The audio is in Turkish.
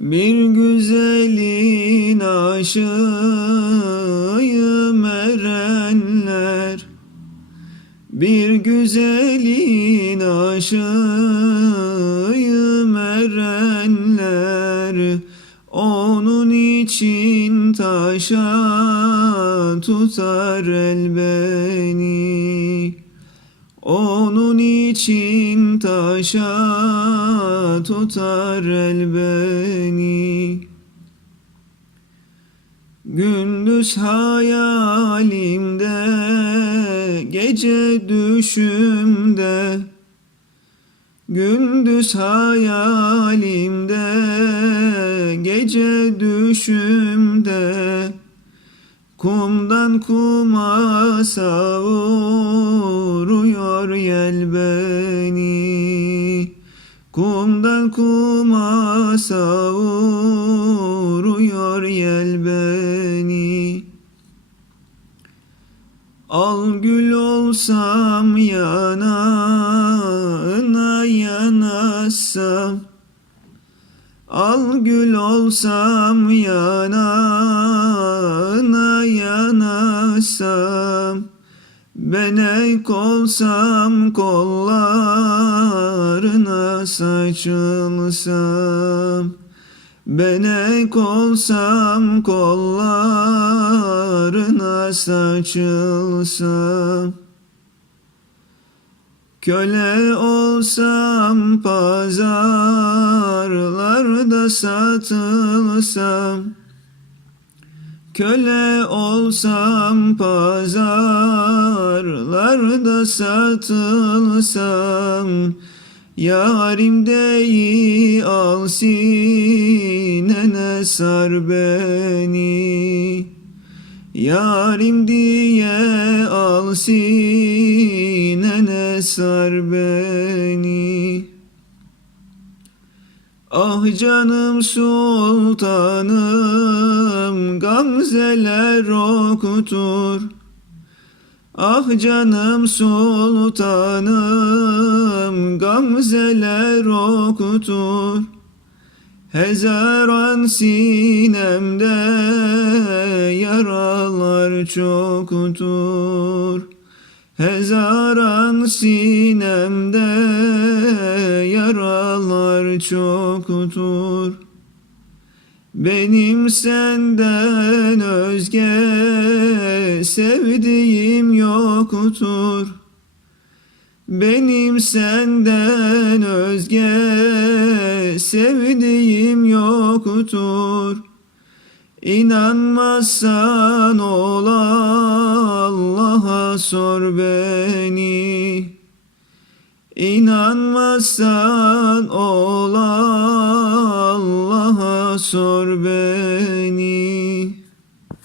Bir güzelin aşığıyım erenler. Bir güzelin aşığıyım erenler. Onun için taşa tutar el beni onun için taşa tutar el beni. Gündüz hayalimde Gece düşümde. Gündüz hayalimde Gece düşümde Kumdan kuma savuruyor yel beni. Kumdan kuma savuruyor yel beni. Al gül olsam yanağına Al gül olsam yanağına yanaşsam Ben ek olsam kollarına saçılsam. Ben ek olsam kollarına saçılsam Köle olsam pazarlarda satılsam. Köle olsam pazarlarda satılsam. Yarim deyi al sinene sar beni. Yarim diye al sinene sar beni. Ah canım sultanım gamzeler okutur. Ah canım sultanım gamzeler okutur. Hezaran sinemde yaralar çoktur Hezaran sinemde yaralar çoktur Benim senden özge sevdiğim yoktur benim senden özge sevdiğim yoktur. İnanmazsan ol Allah'a sor İnanmazsan ol